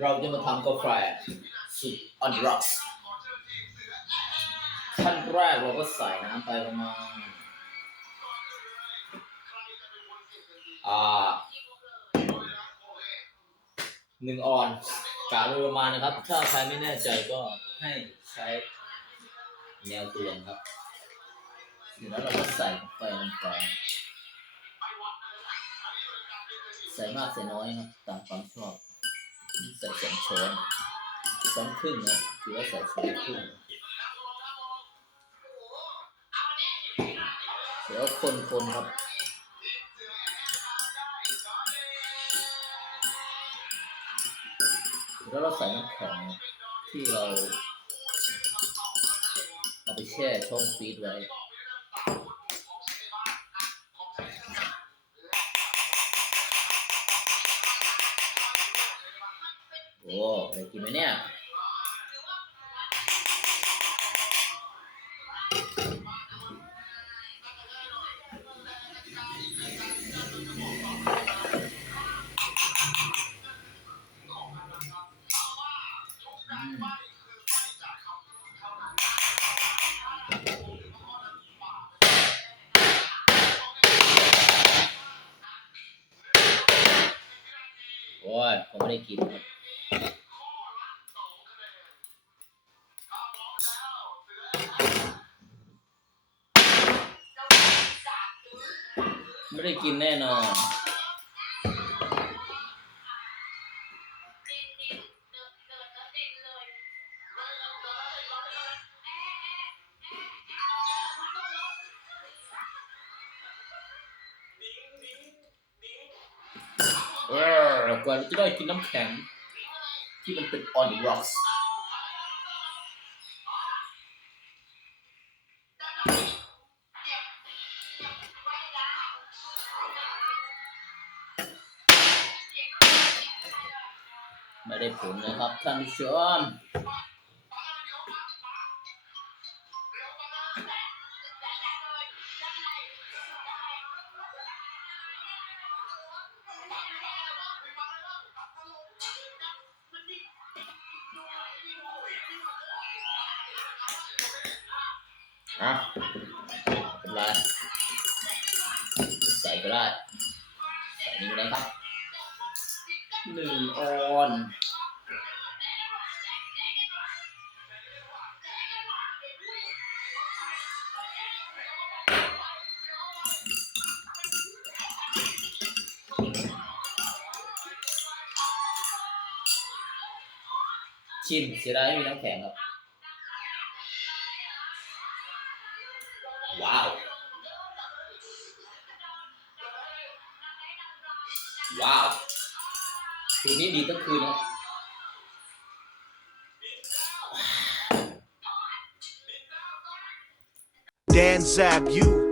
เราจะมาทำกาแฟสุดออนร็อกขั้นแรกเราก็ใส่น้ำไปประมาณอ่าหนึ่งออนกะโดยประมาณนะครับ ถ้าใครไม่แน่ใจก็ให้ใช้แนวตวงครับเสร็จแล้วเราก็ใส่กาแฟลงไปใส่มากใส่น้อยครับตามความชอบ ใส่สองช้อนช้อนครึ่งนะถือว่าใส่ช้อนครึ่งเดี๋ยวคนคนครับแล้วเราใส่น้ำแข็งที่เรา เอาไปแช่ช่องฟรีดไว้ อ้ได้กินไหมเนี่ยอืมโอ้ยผมไม่ได้กิน ไม่ได้กินแน่นอนเออกว่าเราจะได้กินน้ำแข็ง ที่มันเป็น on the rocks ไม่ได้ผลนะครับท่านผู้ชมอะเป็นไรใส่ก็ได้ใส่นี่ก็ได้ครับ หนึ่งออนชิมเสียดายไม่มีน้ำแข็งครับ ว้าว ว้าว คืนนี้ดีทั้งคืนนะ Dan Zab, you